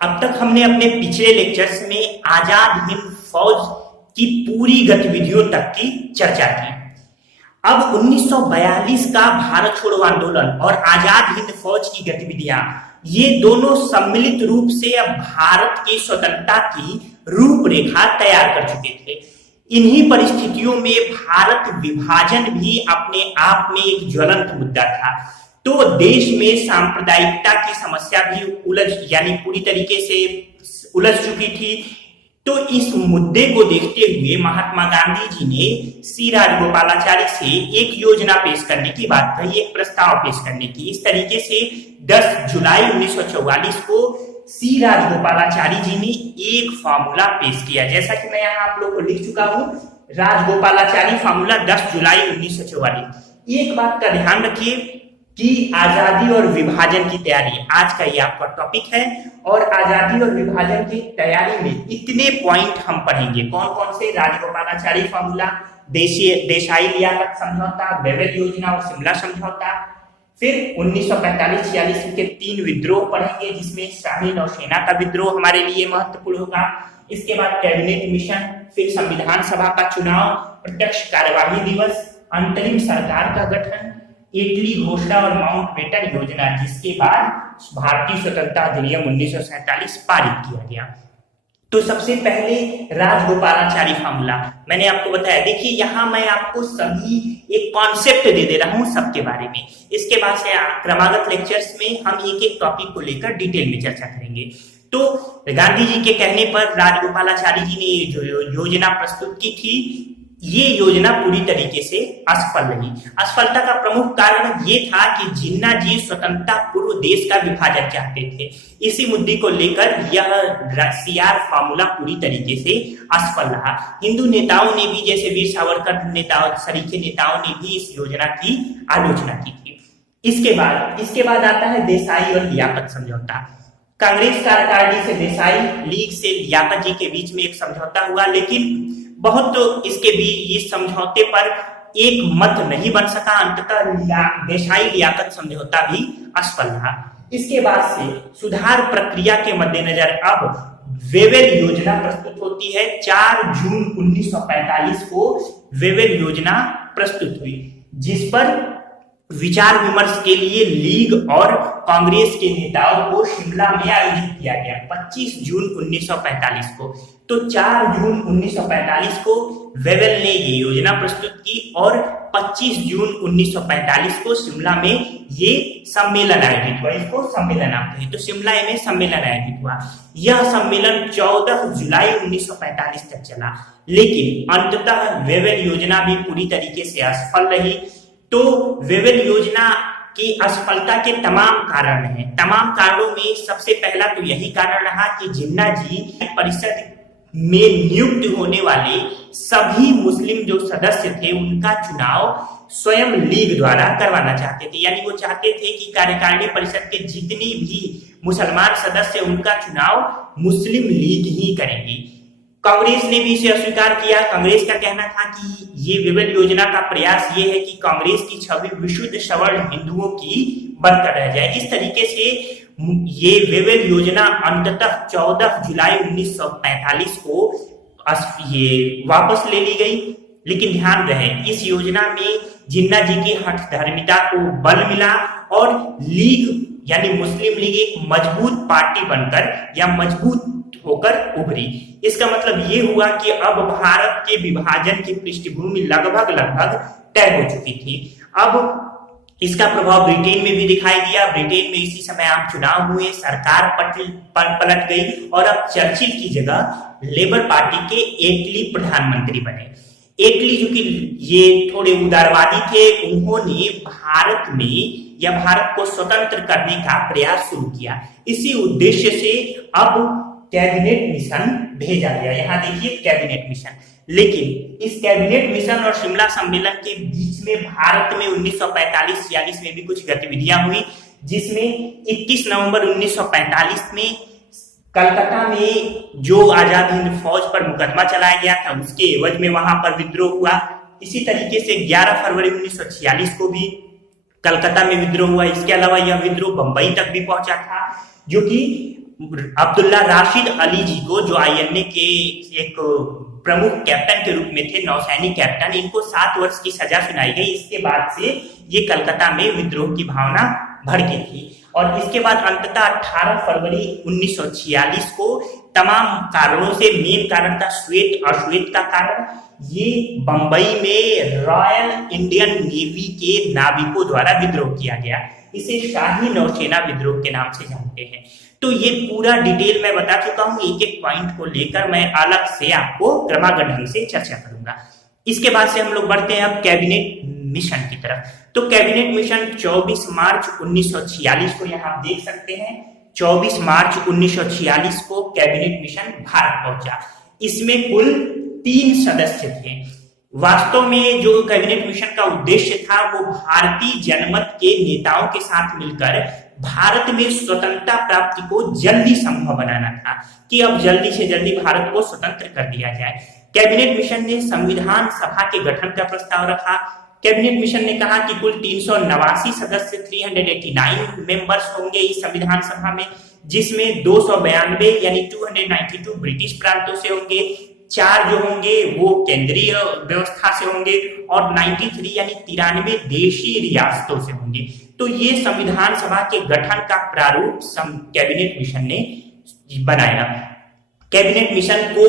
अब तक हमने अपने पिछले लेक्चर्स में आजाद हिंद फौज की पूरी गतिविधियों तक की चर्चा की। अब 1942 का भारत छोड़ो आंदोलन और आजाद हिंद फौज की गतिविधियां, ये दोनों सम्मिलित रूप से अब भारत की स्वतंत्रता की रूपरेखा तैयार कर चुके थे। इन्हीं परिस्थितियों में भारत विभाजन भी अपने आप में एक ज्वलंत मुद्दा था। तो देश में सांप्रदायिकता की समस्या भी पूरी तरीके से उलझ चुकी थी। तो इस मुद्दे को देखते हुए महात्मा गांधी जी ने सी राजगोपालाचारी से एक योजना पेश करने की बात कही, एक प्रस्ताव पेश करने की। इस तरीके से 10 जुलाई 1944 को सी राजगोपालाचारी जी ने एक फार्मूला पेश किया, जैसा कि मैं यहाँ आप लोग को लिख चुका हूँ, राजगोपालाचारी फार्मूला 10 जुलाई 1944। एक बात का ध्यान रखिए कि आजादी और विभाजन की तैयारी आज का ये आपका टॉपिक है, और आजादी और विभाजन की तैयारी में इतने पॉइंट हम पढ़ेंगे। कौन कौन से? राजगोपालाचारी फार्मूला, देसाई लियाकत समझौता, वेवेल योजना और शिमला समझौता। फिर 1945-46 के 3 विद्रोह पढ़ेंगे, जिसमें शाही नौसेना का विद्रोह हमारे लिए महत्वपूर्ण होगा। इसके बाद कैबिनेट मिशन, फिर संविधान सभा का चुनाव, प्रत्यक्ष कार्यवाही दिवस, अंतरिम सरकार का गठन, इटली घोषणा और माउंटबेटन योजना, जिसके बाद भारतीय स्वतंत्रता अधिनियम 1947 पारित किया गया। तो सबसे पहले राजगोपालाचारी फार्मूला मैंने आपको बताया। देखिए यहाँ मैं आपको सभी एक कॉन्सेप्ट दे दे रहा हूँ सबके बारे में। इसके बाद से क्रमागत लेक्चर्स में हम एक एक टॉपिक को लेकर डिटेल में चर्चा करेंगे। तो गांधी जी के कहने पर राजगोपालाचारी जी ने जो योजना प्रस्तुत की थी, ये योजना पूरी तरीके से असफल रही। असफलता का प्रमुख कारण ये था कि जिन्ना जी स्वतंत्रता पूर्व देश का विभाजन चाहते थे। इसी मुद्दे को लेकर यह सीआर फार्मूला पूरी तरीके से असफल रहा। हिंदू नेताओं ने भी, जैसे वीर सावरकर नेताओं, सरीखे नेताओं ने भी इस योजना की आलोचना की थी। इसके बाद आता है देसाई और लियाकत समझौता। कांग्रेस कार्यकारिणी से देसाई, लीग से लियाकत जी के बीच में एक समझौता हुआ, लेकिन बहुत इसके भी इस समझौते पर एक मत नहीं बन सका। अंततः देसाई लियाकत समझौता भी असफल रहा। इसके बाद से सुधार प्रक्रिया के मद्देनजर अब वेवेल योजना प्रस्तुत होती है। 4 जून 1945 को वेवेल योजना प्रस्तुत हुई, जिस पर विचार विमर्श के लिए लीग और कांग्रेस के नेताओं को शिमला में आयोजित किया गया 25 जून 1945 को। तो 4 जून 1945 को वेवेल ने ये योजना प्रस्तुत की और 25 जून 1945 को शिमला में ये सम्मेलन आयोजित हुआ। इसको सम्मेलन आप कहें तो शिमला में सम्मेलन आयोजित हुआ। यह सम्मेलन 14 जुलाई 1945 तक चला, लेकिन अंततः वेवेल योजना भी पूरी तरीके से असफल रही। तो वेवेल योजना की असफलता के तमाम कारण हैं। तमाम कारणों में सबसे पहला तो यही कारण रहा कि जिन्ना जी परिषद में नियुक्त होने वाले सभी मुस्लिम जो सदस्य थे, उनका चुनाव स्वयं लीग द्वारा करवाना चाहते थे। यानी वो चाहते थे कि कार्यकारिणी परिषद के जितनी भी मुसलमान सदस्य, उनका चुनाव मुस्लिम लीग ही करेंगी। कांग्रेस ने भी इसे अस्वीकार किया। कांग्रेस का कहना था कि ये वेवेल योजना का प्रयास ये है कि कांग्रेस की छवि विशुद्ध सवर्ण हिंदुओं की बनकर रह जाए। इस तरीके से ये वेवेल योजना अंततः 14 जुलाई 1945 को ये वापस ले ली गई। लेकिन ध्यान रहे, इस योजना में जिन्ना जी की हठधर्मिता को बल मिला और लीग यानी मुस्लिम लीग एक मजबूत पार्टी बनकर या मजबूत होकर उभरी। इसका मतलब ये हुआ कि अब भारत के विभाजन की पृष्ठभूमि लगभग तय हो चुकी थी। अब इसका प्रभाव ब्रिटेन में भी दिखाई दिया। ब्रिटेन में इसी समय आम चुनाव हुए, सरकार पलट गई और अब चर्चिल की जगह लेबर पार्टी के एटली प्रधानमंत्री बने। एटली जो कि ये थोड़े उदारवादी थे, उन्होंने भारत में या भारत को स्वतंत्र करने का प्रयास शुरू किया। इसी उद्देश्य से अब कैबिनेट मिशन भेजा गया। यहाँ देखिए कैबिनेट मिशन। लेकिन इस कैबिनेट मिशन और शिमला सम्मेलन के बीच में भारत में 1945-46 में भी कुछ गतिविधियां हुई, जिसमें 21 नवंबर 1945 में कलकत्ता में जो आजाद हिंद फौज पर मुकदमा चलाया गया था, उसके एवज में वहां पर विद्रोह हुआ। इसी तरीके से 11 फरवरी 1946 को भी कलकत्ता में विद्रोह हुआ। इसके अलावा यह विद्रोह बंबई तक भी पहुंचा था, जो कि अब्दुल्ला राशिद अली जी को, जो आईएनए के एक प्रमुख कैप्टन के रूप में थे, नौसैनिक कैप्टन, इनको 7 वर्ष की सजा सुनाई गई। इसके बाद से ये कलकत्ता में विद्रोह की भावना भड़की थी और इसके बाद अंततः 18 फरवरी 1946 को तमाम कारणों से, मेन कारण था श्वेत अश्वेत का कारण, ये बंबई में रॉयल इंडियन नेवी के नाविकों द्वारा विद्रोह किया गया। इसे शाही नौसेना विद्रोह के नाम से जानते हैं। तो ये पूरा डिटेल मैं बता चुका हूं, एक एक पॉइंट को लेकर मैं अलग से आपको क्रमागत ढंग से चर्चा करूंगा। इसके बाद से हम लोग बढ़ते हैं अब कैबिनेट मिशन की तरफ। तो कैबिनेट मिशन 24 मार्च 1946 को यहाँ आप देख सकते हैं, 24 मार्च 1946 को कैबिनेट मिशन भारत पहुंचा। इसमें कुल 3 सदस्य थे। वास्तव में जो कैबिनेट मिशन का उद्देश्य था वो भारतीय जनमत के नेताओं के साथ मिलकर भारत में स्वतंत्रता प्राप्ति को जल्दी संभव बनाना था कि अब जल्दी से जल्दी भारत को स्वतंत्र कर दिया जाए। कैबिनेट मिशन ने संविधान सभा के गठन का प्रस्ताव रखा। कैबिनेट मिशन ने कहा कि कुल 389 सदस्य 389 मेंबर्स होंगे इस संविधान सभा में, जिसमें 292 यानी 292 ब्रिटिश प्रांतों से होंगे, 4 जो होंगे वो केंद्रीय व्यवस्था से होंगे और 93 यानी 93 देशी रियासतों से होंगे। तो ये संविधान सभा के गठन का प्रारूप कैबिनेट मिशन ने बनाया। कैबिनेट मिशन को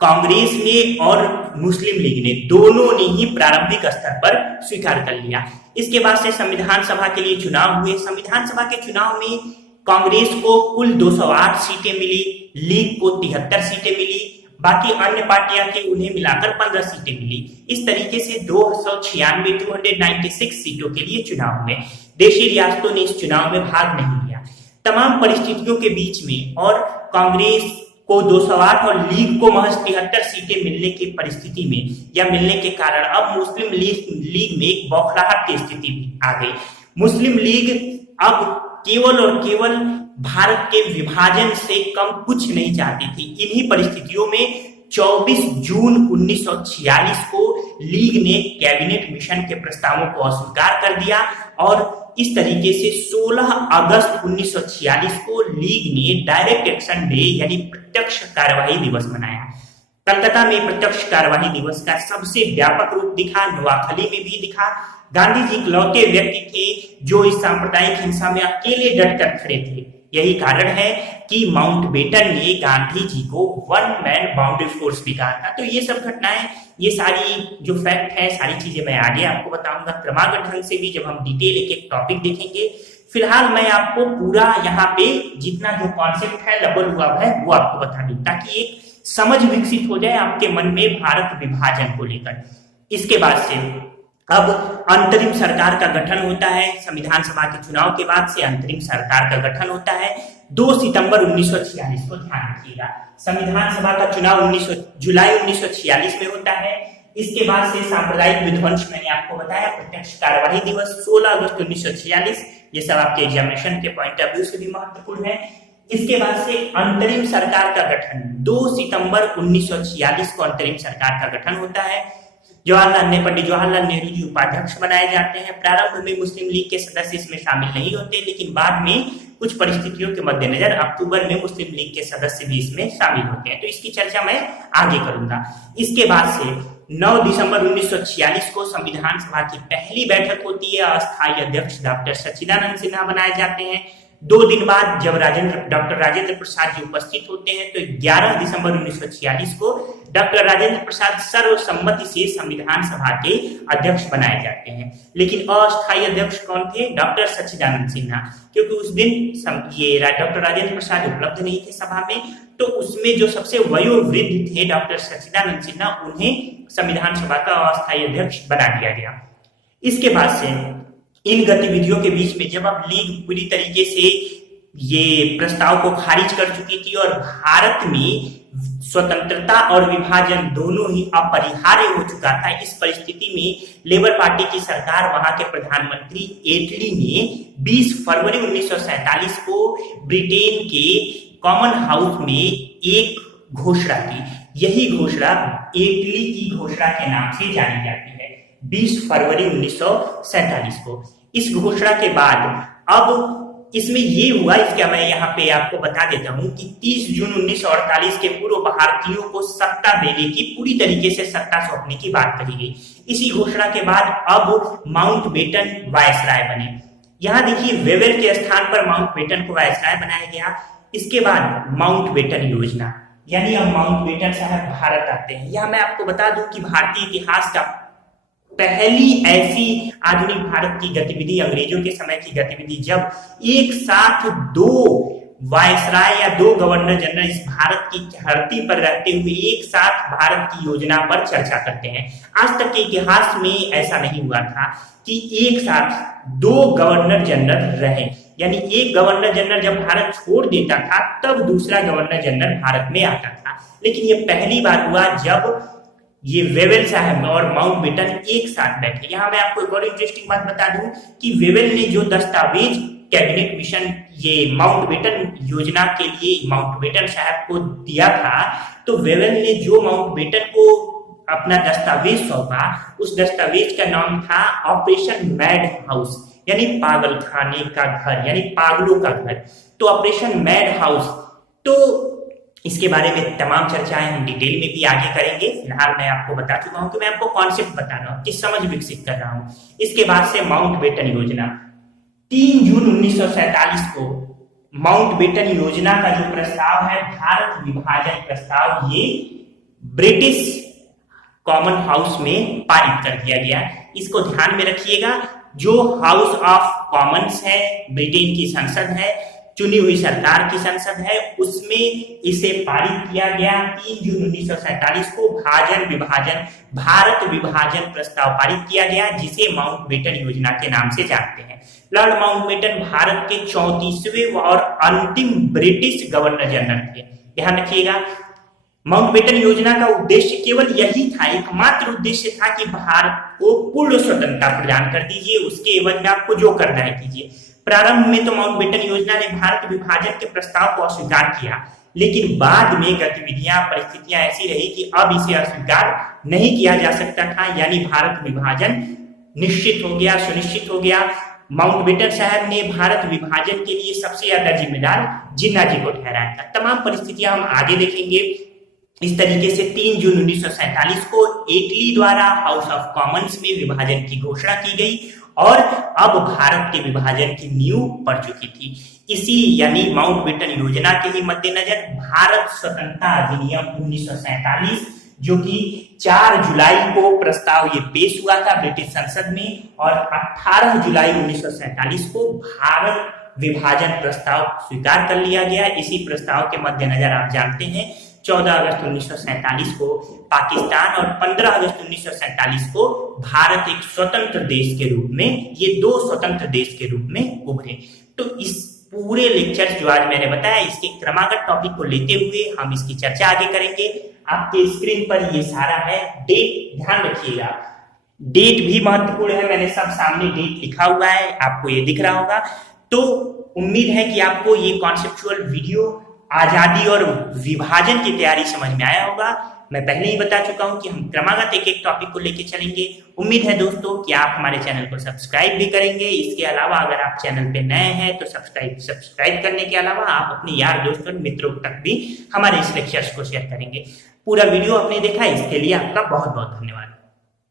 कांग्रेस ने और मुस्लिम लीग ने दोनों ने ही प्रारंभिक स्तर पर स्वीकार कर लिया। इसके बाद से संविधान सभा के लिए चुनाव हुए। संविधान सभा के चुनाव में कांग्रेस को कुल 208 सीटें मिली, लीग को 73 सीटें मिली, बाकी अन्य पार्टियां थी उन्हें मिलाकर 15 सीटें मिली। इस तरीके से 296 सीटों के लिए चुनाव हुए। देशी रियासतों ने इस चुनाव में भाग नहीं लिया। तमाम परिस्थितियों के बीच में और कांग्रेस को 208 और लीग को महज 73 सीटें मिलने की परिस्थिति में या मिलने के कारण अब मुस्लिम लीग में एक बौखलाहट की स्थिति आ गई। मुस्लिम लीग अब केवल और केवल भारत के विभाजन से कम कुछ नहीं चाहती थी। इन्हीं परिस्थितियों में 24 जून 1946 को लीग ने कैबिनेट मिशन के प्रस्तावों को अस्वीकार कर दिया और इस तरीके से 16 अगस्त 1946 को लीग ने डायरेक्ट एक्शन डे यानी प्रत्यक्ष कार्यवाही दिवस मनाया। कलकत्ता में प्रत्यक्ष कार्यवाही दिवस का सबसे व्यापक रूप दिखा, नोआखली में भी दिखा। गांधी जी इकलौते व्यक्ति थे जो इस सांप्रदायिक हिंसा में अकेले डटकर खड़े थे। यही कारण है कि माउंटबेटन ने गांधी जी को वन मैन बाउंड्री फोर्स भी कहा था। तो ये सब घटनाएं, ये सारी जो फैक्ट है, सारी चीजें मैं आगे आपको बताऊंगा क्रमागत ढंग से भी जब हम डिटेल एक एक टॉपिक देखेंगे। फिलहाल मैं आपको पूरा यहाँ पे जितना जो कॉन्सेप्ट है लबल हुआ है वो आपको बता दूं ताकि एक समझ विकसित हो जाए आपके मन में भारत विभाजन को लेकर। इसके बाद से अब अंतरिम सरकार का गठन होता है। संविधान सभा के चुनाव के बाद से अंतरिम सरकार का गठन होता है 2 सितंबर 1946 को। ध्यान रखिएगा, संविधान सभा का चुनाव जुलाई 1946 में होता है। इसके बाद से सांप्रदायिक विध्वंस मैंने आपको बताया, प्रत्यक्ष कार्यवाही दिवस 16 अगस्त 1946, ये सब आपके एग्जामिनेशन के पॉइंट ऑफ व्यू से भी महत्वपूर्ण है। इसके बाद से अंतरिम सरकार का गठन 2 सितंबर 1946 को अंतरिम सरकार का गठन होता है। पंडित जवाहरलाल नेहरू जी उपाध्यक्ष बनाए जाते हैं। प्रारंभ में मुस्लिम लीग के सदस्य इसमें शामिल नहीं होते, लेकिन बाद में कुछ परिस्थितियों के मद्देनजर अक्टूबर में मुस्लिम लीग के सदस्य भी इसमें शामिल होते हैं। तो इसकी चर्चा मैं आगे करूंगा। इसके बाद से 9 दिसंबर 1946 को संविधान सभा की पहली बैठक होती है। अस्थायी अध्यक्ष डॉक्टर सच्चिदानंद सिन्हा बनाए जाते हैं। 2 दिन बाद जब डॉक्टर राजेंद्र प्रसाद जी उपस्थित होते हैं तो 11 दिसंबर 1946 को डॉक्टर राजेंद्र प्रसाद सर्वसम्मति से संविधान सभा के अध्यक्ष बनाए जाते हैं। लेकिन अस्थायी अध्यक्ष कौन थे? डॉक्टर सच्चिदानंद सिन्हा, क्योंकि उस दिन ये डॉक्टर राजेंद्र प्रसाद उपलब्ध नहीं थे सभा में, तो उसमें जो सबसे वयोवृद्ध थे डॉक्टर सच्चिदानंद सिन्हा, उन्हें संविधान सभा का अस्थायी अध्यक्ष बना दिया गया। इसके बाद से इन गतिविधियों के बीच में जब अब लीग पूरी तरीके से ये प्रस्ताव को खारिज कर चुकी थी और भारत में स्वतंत्रता और विभाजन दोनों ही अपरिहार्य हो चुका था, इस परिस्थिति में लेबर पार्टी की सरकार, वहां के प्रधानमंत्री एटली ने 20 फरवरी 1947 को ब्रिटेन के कॉमन हाउस में एक घोषणा की। यही घोषणा एटली की घोषणा के नाम से जानी जाती है, 20 फरवरी 1947 को। इस घोषणा के बाद अब इसमें ये हुआ, इसका मैं यहाँ पे आपको बता देता हूं कि 30 जून 1948 के पूर्व भारतीयों को सत्ता देने की, पूरी तरीके से सत्ता सौंपने की बात कही गई। इसी घोषणा के बाद अब माउंटबेटन वायसराय बने। यहाँ देखिए वेवेल के स्थान पर माउंटबेटन को वायसराय बनाया गया। इसके बाद माउंटबेटन योजना, यानी अब माउंटबेटन साहब भारत आते हैं। यह मैं आपको बता दूं कि भारतीय इतिहास का पहली ऐसी आधुनिक भारत की गतिविधि, अंग्रेजों के समय की गतिविधि, जब एक साथ दो वायसराय या दो गवर्नर जनरल इस भारत की धरती पर रहते हुए एक साथ भारत की योजना पर चर्चा करते हैं। आज तक के इतिहास में ऐसा नहीं हुआ था कि एक साथ दो गवर्नर जनरल रहे, यानी एक गवर्नर जनरल जब भारत छोड़ देता था तब दूसरा गवर्नर जनरल भारत में आता था। लेकिन ये पहली बार हुआ जब ये वेवेल साहब और माउंटबेटन एक साथ बैठे। यहाँ मैं आपको एक और इंटरेस्टिंग बात बता दूं कि वेवेल ने जो दस्तावेज कैबिनेट मिशन ये माउंटबेटन योजना के लिए माउंटबेटन साहब को दिया था, तो वेवेल ने जो माउंटबेटन को अपना दस्तावेज सौंपा, उस दस्तावेज का नाम था ऑपरेशन मैड हाउस, यानी पागल खाने का घर, यानी पागलों का घर। तो ऑपरेशन मैड हाउस, तो इसके बारे में तमाम चर्चाएं हम डिटेल में भी आगे करेंगे। फिलहाल मैं आपको बता चुका हूं कि मैं आपको कॉन्सेप्ट बता रहा हूं, कि समझ विकसित कर रहा हूं। इसके बाद से माउंटबेटन योजना, 3 जून 1947 को माउंटबेटन योजना का जो प्रस्ताव है, भारत विभाजन प्रस्ताव, ये ब्रिटिश कॉमन हाउस में पारित कर दिया गया। इसको ध्यान में रखिएगा, जो हाउस ऑफ कॉमन्स है, ब्रिटेन की संसद है, चुनी हुई सरकार की संसद है, उसमें इसे पारित किया गया। 3 जून 1947 को भारत विभाजन प्रस्ताव पारित किया गया, जिसे माउंटबेटन योजना के नाम से जानते हैं। लॉर्ड माउंटबेटन भारत के 34वें और अंतिम ब्रिटिश गवर्नर जनरल थे। ध्यान रखिएगा, माउंटबेटन योजना का उद्देश्य केवल यही था, एकमात्र उद्देश्य था कि भारत को पूर्ण स्वतंत्रता प्रदान कर दीजिए, उसके एवज में आपको जो करना है कीजिए। प्रारंभ में तो माउंटबेटन योजना ने भारत विभाजन के प्रस्ताव को अस्वीकार किया, लेकिन बाद में गतिविधियां, परिस्थितियां ऐसी रही कि अब इसे अस्वीकार नहीं किया जा सकता था, यानी भारत विभाजन निश्चित हो गया, सुनिश्चित हो गया। माउंटबेटन साहब ने भारत विभाजन के लिए सबसे ज्यादा जिम्मेदार जिन्ना जी को ठहराया था। तमाम परिस्थितियां हम आगे देखेंगे। इस तरीके से 3 जून 1947 को इटली द्वारा हाउस ऑफ कॉमन्स में विभाजन की घोषणा की गई और अब भारत के विभाजन की नींव पड़ चुकी थी। इसी यानी माउंटबेटन योजना के ही मद्देनजर भारत स्वतंत्रता अधिनियम 1947, जो कि 4 जुलाई को प्रस्ताव ये पेश हुआ था ब्रिटिश संसद में, और 18 जुलाई 1947 को भारत विभाजन प्रस्ताव स्वीकार कर लिया गया। इसी प्रस्ताव के मद्देनजर आप जानते हैं 14 अगस्त 1947 को पाकिस्तान और 15 अगस्त 1947 को भारत एक स्वतंत्र देश के रूप में, ये दो स्वतंत्र देश के रूप में उभरे। तो इस पूरे लेक्चर जो आज मैंने बताया, इसके क्रमागत टॉपिक को लेते हुए हम इसकी चर्चा आगे करेंगे। आपके स्क्रीन पर ये सारा है। डेट ध्यान रखिएगा, डेट भी महत्वपूर्ण है, मैंने सब सामने डेट लिखा हुआ है, आपको ये दिख रहा होगा। तो उम्मीद है कि आपको ये कॉन्सेप्चुअल वीडियो आजादी और विभाजन की तैयारी समझ में आया होगा। मैं पहले ही बता चुका हूं कि हम क्रमागत एक एक टॉपिक को लेकर चलेंगे। उम्मीद है दोस्तों कि आप हमारे चैनल को सब्सक्राइब भी करेंगे। इसके अलावा अगर आप चैनल पे नए हैं तो सब्सक्राइब करने के अलावा आप अपने यार दोस्तों और मित्रों तक भी हमारे इस लेक्चर्स को शेयर करेंगे। पूरा वीडियो आपने देखा, इसके लिए आपका बहुत बहुत धन्यवाद।